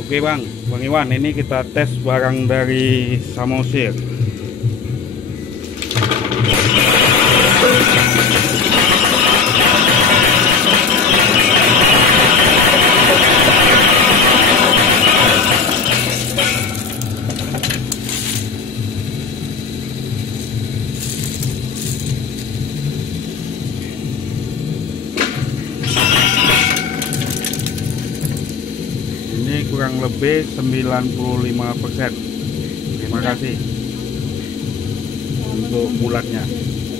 Oke Bang Iwan, ini kita tes barang dari Samosir. Ini kurang lebih 95%. Terima kasih untuk bulatnya.